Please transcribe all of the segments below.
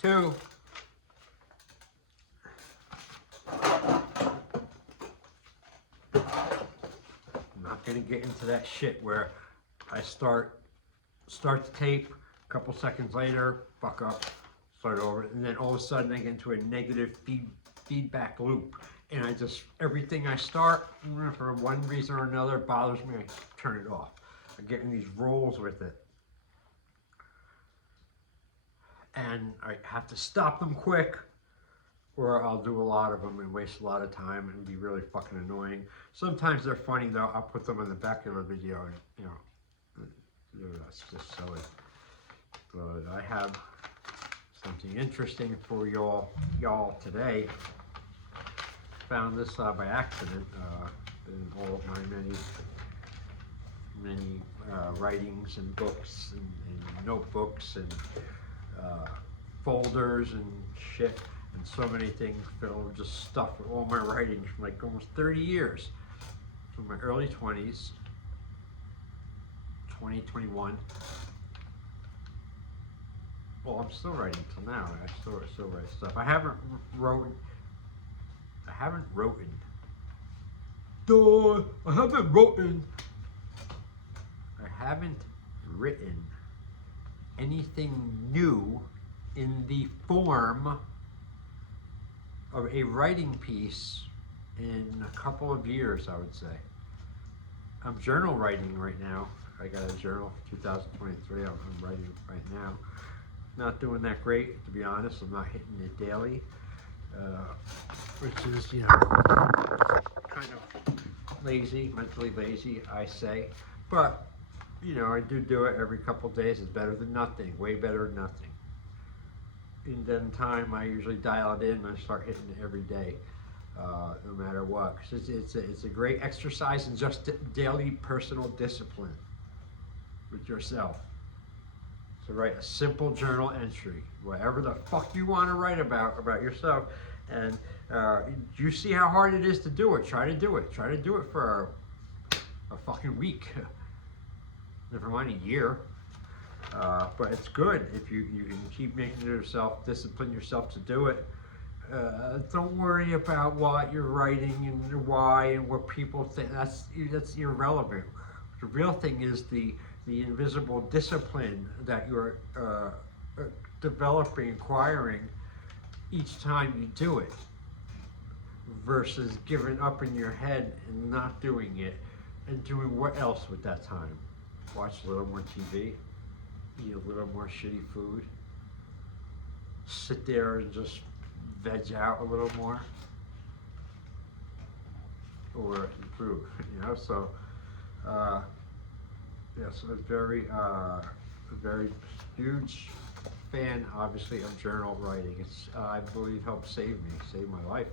Two. I'm not gonna get into that shit where I start the tape, a couple seconds later, fuck up, start over, and then all of a sudden I get into a negative feedback loop, and I just, everything I start, for one reason or another, bothers me, I turn it off. I get in these rolls with it. And I have to stop them quick, or I'll do a lot of them and waste a lot of time and be really fucking annoying. Sometimes they're funny though, I'll put them in the back of the video and, you know, that's just silly. But I have something interesting for y'all today. Found this by accident in all of my many writings and books and notebooks and folders and shit, and so many things filled with just stuff with all my writings from like almost 30 years, from my early 20s, 2021. Well, I'm still writing till now. I still write stuff. I haven't written. I haven't written anything new in the form of a writing piece in a couple of years, I would say. I'm journal writing right now. I got a journal for 2023. I'm writing right now. Not doing that great, to be honest. I'm not hitting it daily, which is, you know, kind of lazy, mentally lazy, I say. But, you know, I do it every couple of days. It's better than nothing, way better than nothing. In then time, I usually dial it in and I start hitting it every day, no matter what. 'Cause it's a great exercise in just daily personal discipline with yourself. So write a simple journal entry, whatever the fuck you want to write about yourself. And you see how hard it is to do it. Try to do it. Try to do it for a fucking week. Never mind a year. But it's good if you can keep making it yourself, discipline yourself to do it. Don't worry about what you're writing and why and what people think. That's irrelevant. The real thing is the invisible discipline that you're developing, acquiring each time you do it, versus giving up in your head and not doing it, and doing what else with that time? Watch a little more TV, eat a little more shitty food, sit there and just veg out a little more, or improve, you know. So yes, a very huge fan, obviously, of journal writing. It's I believe helped save my life.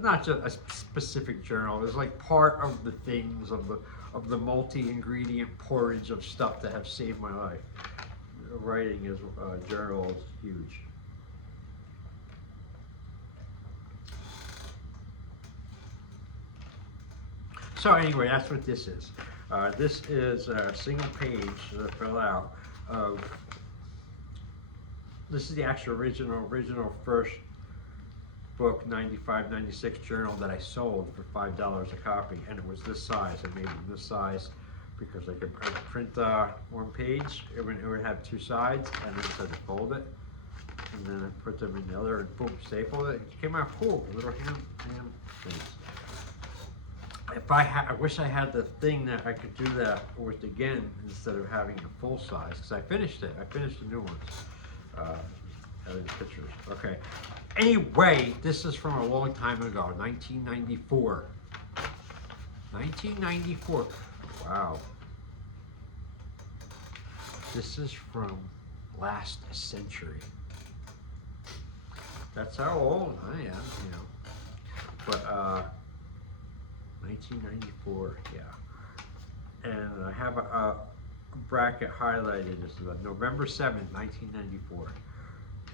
Not just a specific journal. It's like part of the things of the multi-ingredient porridge of stuff that have saved my life. Writing is journal is huge. So anyway, that's what this is. This is a single page that I fill out of. This is the actual original first book, 95, 96 journal that I sold for $5 a copy, and it was this size. I made it this size because I could print one page. It would have two sides, and then I had to fold it, and then I put them in the other, and boom, stapled it. It came out cool, little hand things. I wish I had the thing that I could do that with again instead of having a full size, because I finished it. I finished the new ones. Added pictures. Okay. Anyway, this is from a long time ago, 1994. 1994. Wow. This is from last century. That's how old I am, you know. But 1994, yeah. And I have a bracket highlighted. This is November 7th, 1994.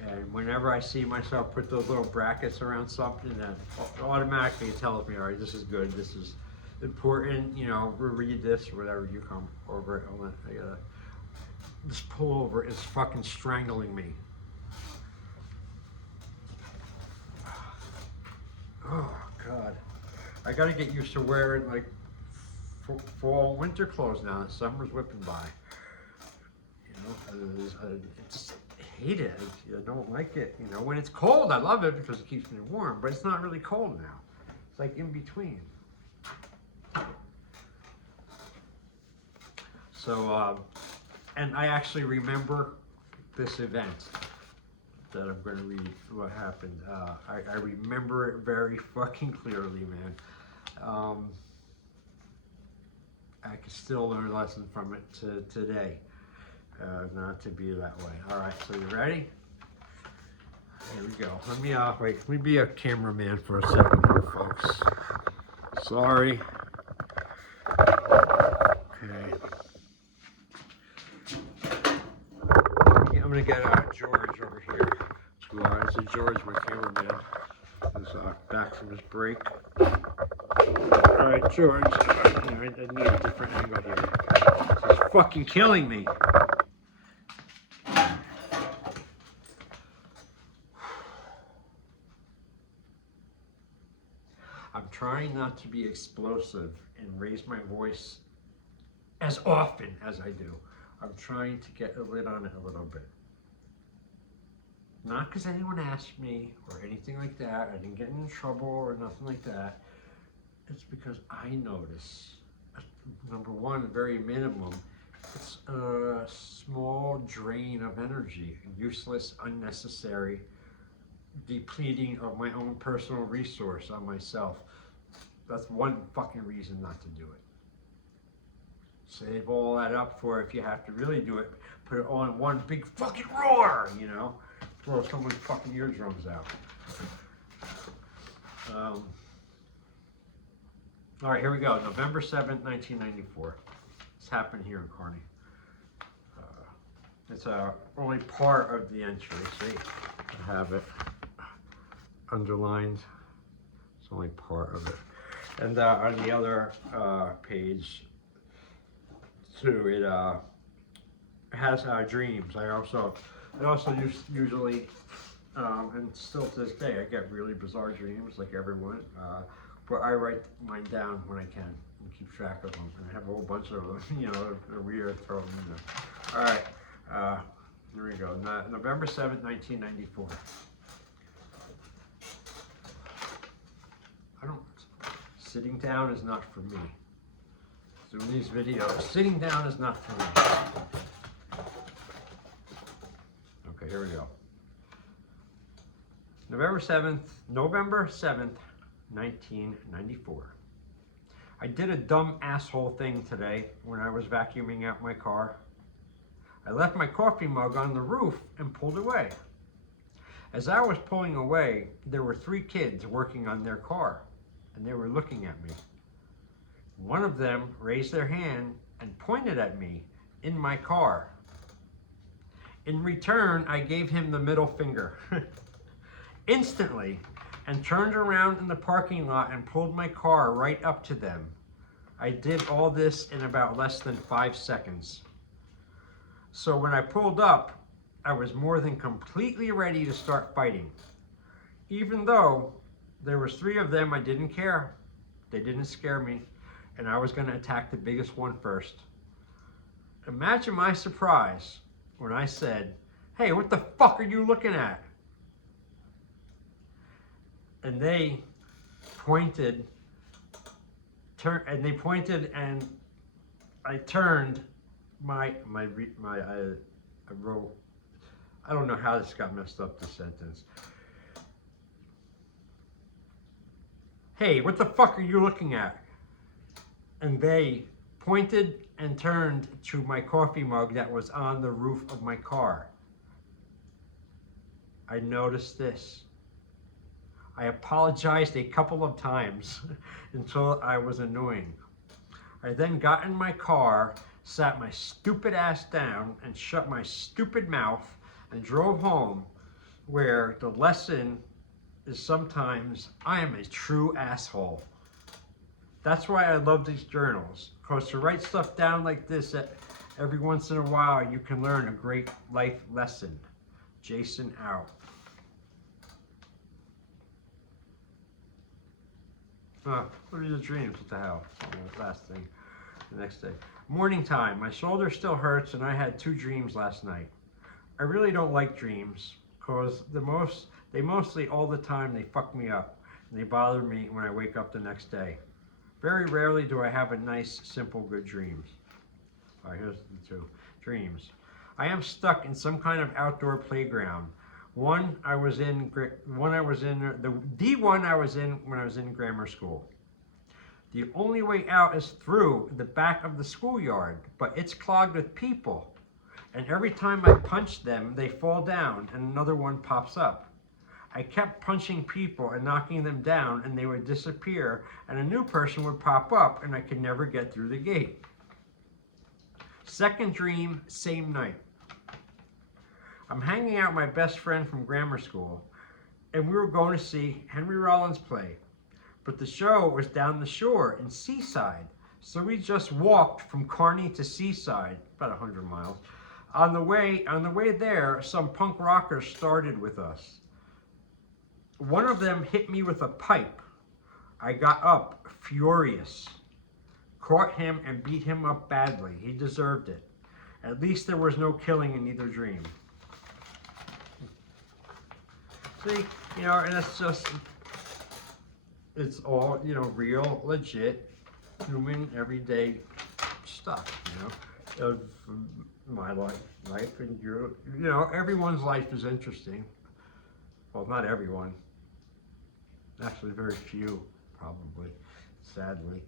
And whenever I see myself put those little brackets around something, that automatically tells me, all right, this is good, this is important, you know, read this, or whatever. You come over it. I gotta, this pullover is fucking strangling me. Oh, God. I gotta get used to wearing, like, fall, winter clothes now. The summer's whipping by. You know, I just hate it. I don't like it. You know, when it's cold, I love it because it keeps me warm, but it's not really cold now. It's like in between. So, and I actually remember this event that I'm going to read what happened. I remember it very fucking clearly, man. I can still learn a lesson from it today. Not to be that way. All right, so you ready? Here we go. Let me be a cameraman for a second here, folks. Sorry. Okay. I'm gonna get George over here. So George, my cameraman, is back from his break. All right, George. I need a different angle here. This is fucking killing me. I'm trying not to be explosive and raise my voice as often as I do. I'm trying to get a lid on it a little bit. Not because anyone asked me or anything like that. I didn't get in trouble or nothing like that. It's because I notice, number one, very minimum, it's a small drain of energy, useless, unnecessary, depleting of my own personal resource on myself. That's one fucking reason not to do it. Save all that up for if you have to really do it. Put it on one big fucking roar, you know? Throw someone's fucking eardrums out. All right, here we go. November 7th, 1994. This happened here in Kearney. It's only part of the entry. See, I have it underlined. It's only part of it. And on the other page, too, it has dreams. I also usually, and still to this day, I get really bizarre dreams, like everyone. But I write mine down when I can and keep track of them. And I have a whole bunch of them, you know, they're weird, throw them in there. All right, here we go. November 7th, 1994. Sitting down is not for me. Doing these videos, sitting down is not for me. Okay, here we go. November 7th, 1994. I did a dumb asshole thing today when I was vacuuming out my car. I left my coffee mug on the roof and pulled away. As I was pulling away, there were 3 kids working on their car, and they were looking at me. One of them raised their hand and pointed at me in my car. In return, I gave him the middle finger instantly and turned around in the parking lot and pulled my car right up to them. I did all this in about less than 5 seconds. So when I pulled up, I was more than completely ready to start fighting. Even though there was 3 of them, I didn't care. They didn't scare me, and I was going to attack the biggest one first. Imagine my surprise when I said, "Hey, what the fuck are you looking at?" And they pointed, and I turned I wrote, I don't know how this got messed up, this sentence. "Hey, what the fuck are you looking at?" And they pointed and turned to my coffee mug that was on the roof of my car. I noticed this. I apologized a couple of times until I was annoying. I then got in my car, sat my stupid ass down, and shut my stupid mouth and drove home, where the lesson is sometimes I am a true asshole. That's why I love these journals, because to write stuff down like this every once in a while, you can learn a great life lesson. Jason out. What are your dreams? What the hell? Last thing. The next day. Morning time. My shoulder still hurts and I had 2 dreams last night. I really don't like dreams because they mostly all the time they fuck me up and they bother me when I wake up the next day. Very rarely do I have a nice, simple, good dreams. All right, here's the 2 dreams. I am stuck in some kind of outdoor playground. The one I was in when I was in grammar school. The only way out is through the back of the schoolyard, but it's clogged with people. And every time I punch them, they fall down and another one pops up. I kept punching people and knocking them down and they would disappear and a new person would pop up and I could never get through the gate. Second dream, same night. I'm hanging out with my best friend from grammar school and we were going to see Henry Rollins play. But the show was down the shore in Seaside. So we just walked from Kearney to Seaside, about 100 miles. On the way there, some punk rockers started with us. One of them hit me with a pipe. I got up, furious. Caught him and beat him up badly. He deserved it. At least there was no killing in either dream. See, and it's all, real, legit, human, everyday stuff, of my life and your, everyone's life is interesting. Well, not everyone. Actually, very few, probably, sadly.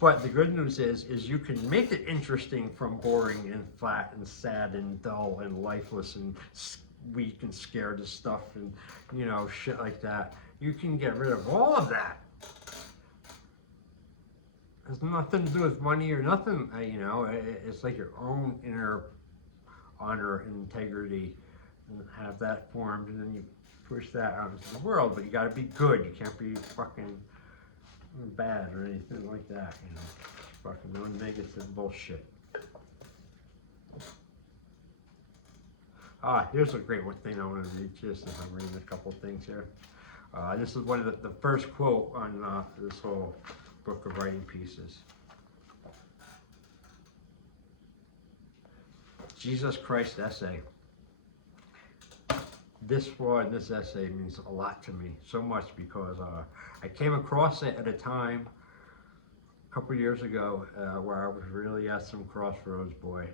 But the good news is you can make it interesting from boring and flat and sad and dull and lifeless and weak and scared of stuff and, shit like that. You can get rid of all of that. It has nothing to do with money or nothing, it's like your own inner honor and integrity and have that formed and then you push that out into the world, but you gotta be good. You can't be fucking bad or anything like that, Fucking no negative bullshit. Here's a great one thing I want to read just as I'm reading a couple things here. This is one of the first quote on this whole book of writing pieces. Jesus Christ essay. This essay means a lot to me, so much because I came across it at a time a couple years ago where I was really at some crossroads, boy.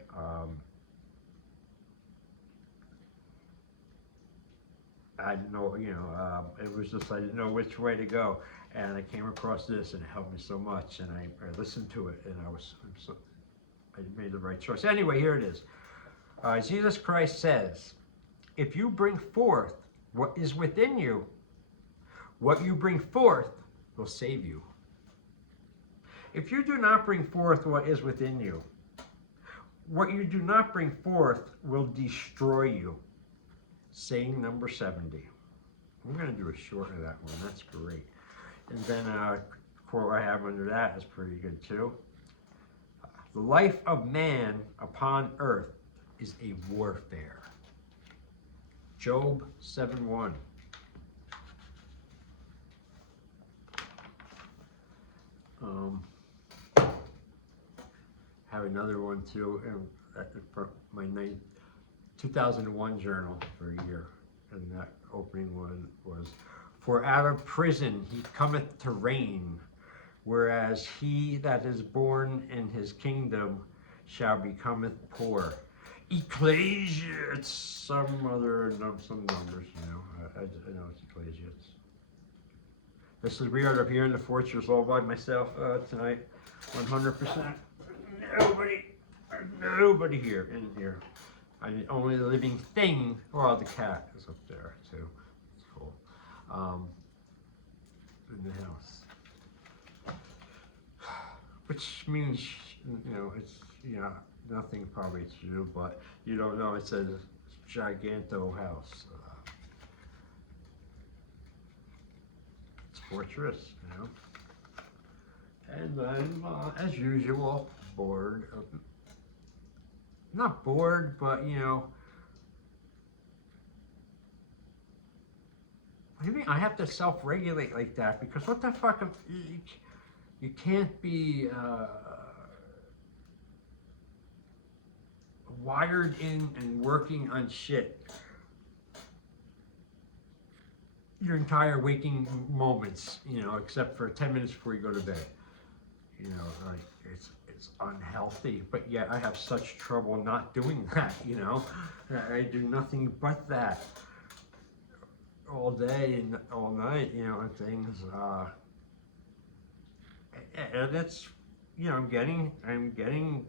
I didn't know, it was just, I didn't know which way to go. And I came across this and it helped me so much. And I listened to it and I made the right choice. Anyway, here it is. Jesus Christ says, if you bring forth what is within you, what you bring forth will save you. If you do not bring forth what is within you, what you do not bring forth will destroy you. Saying number 70. I'm going to do a short of that one. That's great. And then a quote I have under that is pretty good too. The life of man upon earth is a warfare. Job 7:1. Have another one too for my 2001 journal for a year, and that opening one was, for out of prison he cometh to reign, whereas he that is born in his kingdom shall becometh poor. Ecclesia, it's some numbers, I know it's Ecclesia. This is weird. I'm here in the fortress all by myself tonight, 100%. Nobody here in here. I'm the only living thing. Well, the cat is up there too. It's cool. In the house, which means it's nothing probably to do, but you don't know. It's a giganto house. It's fortress, And I'm as usual bored. Not bored, but What do you mean I have to self-regulate like that? Because what the fuck? You can't be wired in and working on shit your entire waking moments, you know, except for 10 minutes before you go to bed. You know, like it's unhealthy, but yet I have such trouble not doing that, you know. I do nothing but that all day and all night, you know, and things. And it's, you know, I'm getting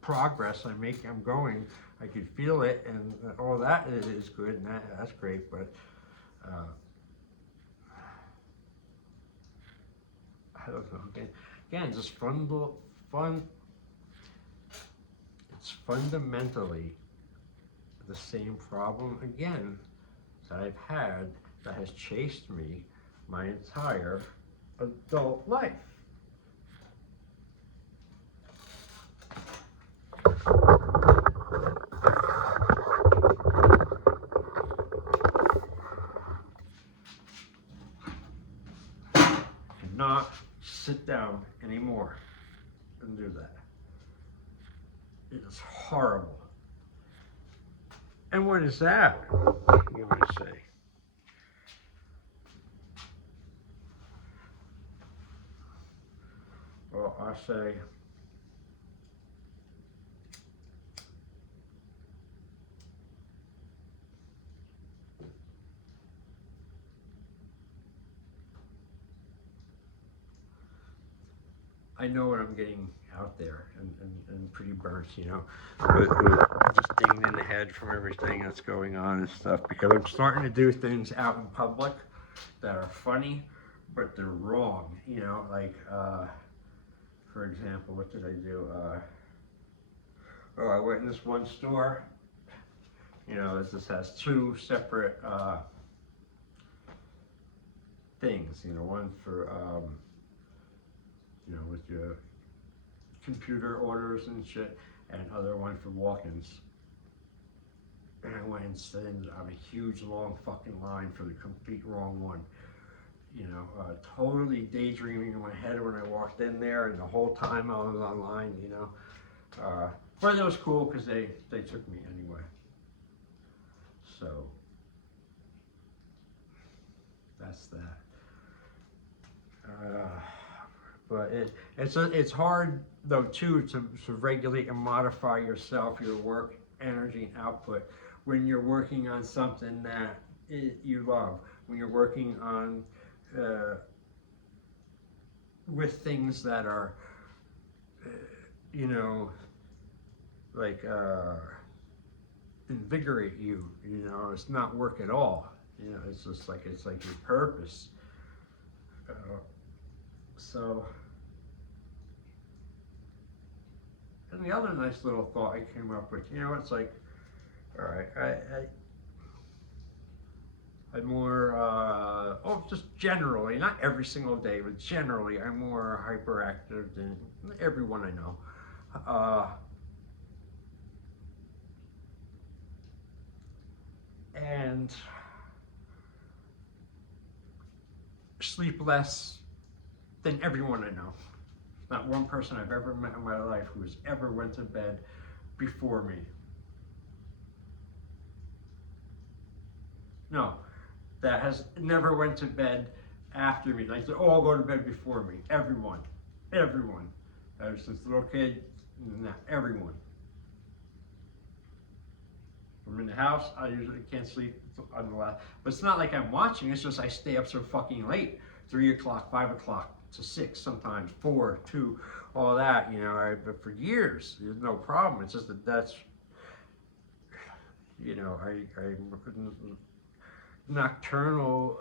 progress. I'm going. I can feel it, and all that is good, and that's great. But I don't know. Again, just fun. It's fundamentally the same problem again that I've had that has chased me my entire adult life. Not sit down anymore and do that. It is horrible. And what is that? You might say. Well, I say, I know what I'm getting out there, and pretty burnt, you know, with just dinged in the head from everything that's going on and stuff, because I'm starting to do things out in public that are funny, but they're wrong, you know, like, for example, what did I do? I went in this one store, you know, this has two separate things, you know, one for, you know, with your computer orders and shit, and other one for walk-ins. And I went and stood on a huge long fucking line for the complete wrong one. You know, totally daydreaming in my head when I walked in there, and the whole time I was online, you know. But it was cool because they took me anyway. So that's that. But it's hard though too to regulate and modify yourself, your work, energy, and output when you're working on something that you love. When you're working on with things that are, you know, like invigorate you. You know, it's not work at all. You know, it's just like your purpose. So, and the other nice little thought I came up with, you know, it's like, all right, I'm more, just generally, not every single day, but generally, I'm more hyperactive than everyone I know. And sleep less than everyone I know. Not one person I've ever met in my life who has ever went to bed before me. No, that has never went to bed after me. Like they all go to bed before me. Everyone. Ever since little kid, everyone. I'm in the house, I usually can't sleep on the last. But it's not like I'm watching, it's just I stay up so fucking late. 3 o'clock, 5 o'clock to 6 sometimes, 4, 2, all that, you know, but for years, there's no problem. It's just that's, you know, I'm nocturnal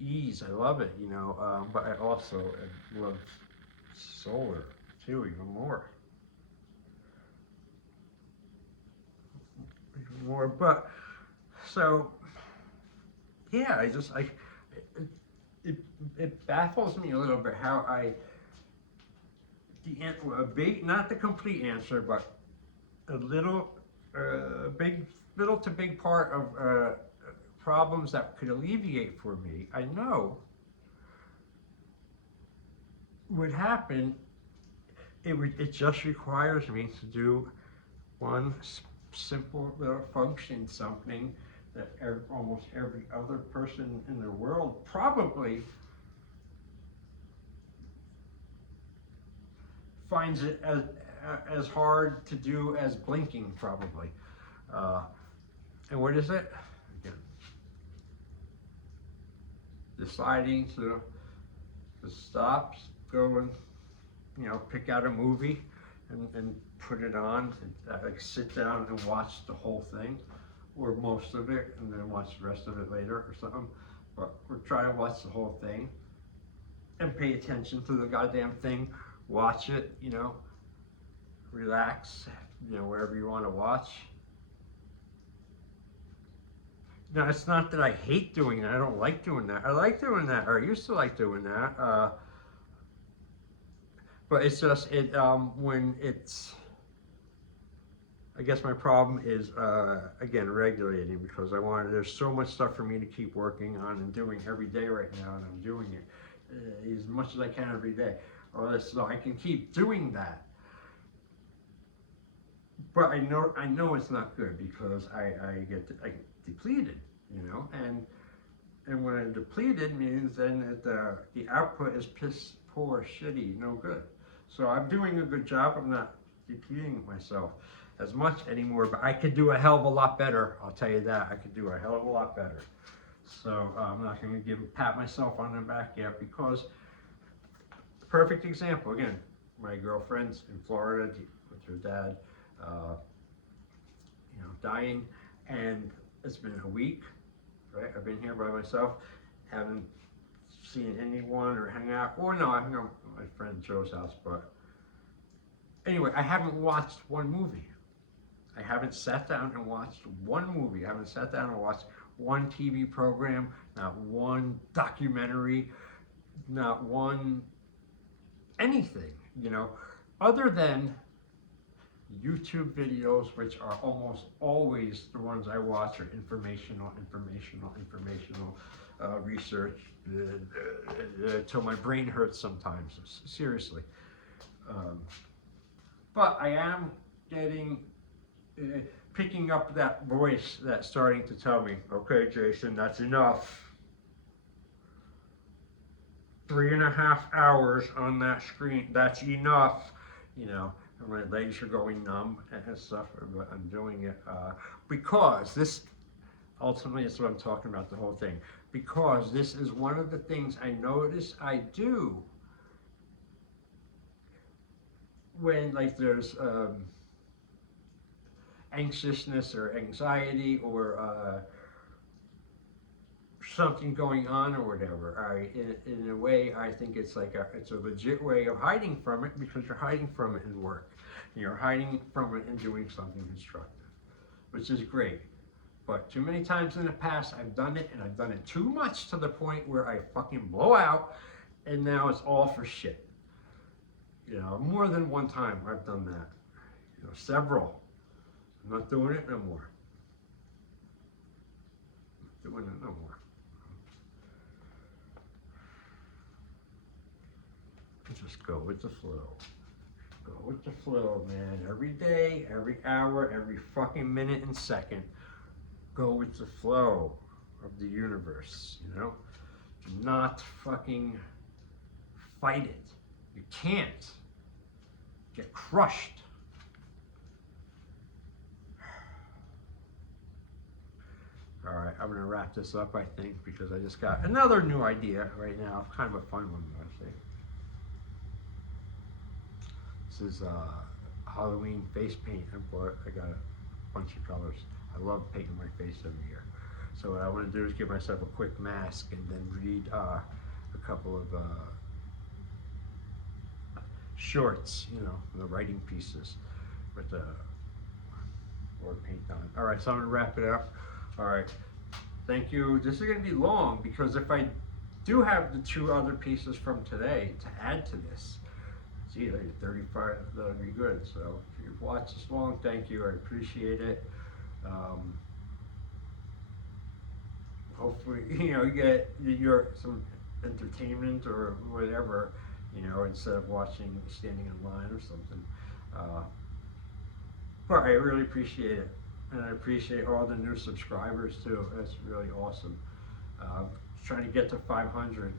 ease, I love it, you know, but I also love solar too, even more. But so yeah, it baffles me a little bit how not the complete answer, but a little a big, little to big part of problems that could alleviate for me, I know would happen. It just requires me to do one simple little function, something that almost every other person in the world probably finds it as hard to do as blinking, probably. And what is it? Again, deciding to stop, go and pick out a movie and put it on, and like sit down and watch the whole thing, or most of it, and then watch the rest of it later or something. But we're trying to watch the whole thing and pay attention to the goddamn thing. Watch it, relax, wherever you want to watch. Now, it's not that I hate doing that. I don't like doing that. I like doing that, or I used to like doing that. But it's just, when it's, I guess my problem is, again, regulating, because there's so much stuff for me to keep working on and doing every day right now, and I'm doing it as much as I can every day. So I can keep doing that. But I know it's not good, because I get depleted, and when I'm depleted means then that the output is piss poor, shitty, no good. So I'm doing a good job. I'm not depleting myself as much anymore, but I could do a hell of a lot better. I'll tell you that. I could do a hell of a lot better. So I'm not going to pat myself on the back yet, because perfect example, again, my girlfriend's in Florida with her dad, dying, and it's been a week, right? I've been here by myself, haven't seen anyone or hang out, or no, I hung out at my friend Joe's house, but anyway, I haven't watched one movie. I haven't sat down and watched one movie. I haven't sat down and watched one TV program, not one documentary, not one anything, other than YouTube videos, which are almost always the ones I watch, are informational research, till my brain hurts sometimes, seriously. But I am picking up that voice that's starting to tell me, okay, Jason, that's enough. 3.5 hours on that screen, that's enough, and my legs are going numb and stuff, but I'm doing it because this, ultimately, is what I'm talking about, the whole thing, because this is one of the things I notice I do when, like, there's anxiousness or anxiety or something going on or whatever. In a way, I think it's a legit way of hiding from it, because you're hiding from it in work. You're hiding from it and doing something constructive, which is great. But too many times in the past, I've done it, and I've done it too much to the point where I fucking blow out, and now it's all for shit. More than one time I've done that. Several. I'm not doing it no more. I'm not doing it no more. Just go with the flow. Go with the flow, man. Every day, every hour, every fucking minute and second, go with the flow of the universe, Do not fucking fight it. You can't. Get crushed. All right, I'm going to wrap this up, I think, because I just got another new idea right now. Kind of a fun one, I think. This is Halloween face paint. I got a bunch of colors. I love painting my face every year. So what I want to do is give myself a quick mask and then read a couple of shorts, the writing pieces with the word paint on. All right, so I'm going to wrap it up. All right, thank you. This is going to be long, because if I do have the 2 other pieces from today to add to this, Gee, like 35, that'll be good. So if you've watched this long, thank you. I appreciate it. Hopefully, you get your some entertainment or whatever, instead of watching, standing in line or something. Uh, but I really appreciate it. And I appreciate all the new subscribers too. That's really awesome. Trying to get to 500,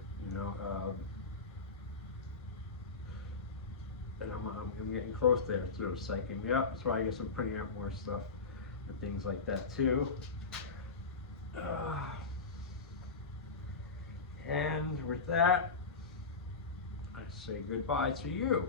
and I'm getting close there too. Psyching me up, so I guess I'm putting out more stuff and things like that too. And with that, I say goodbye to you.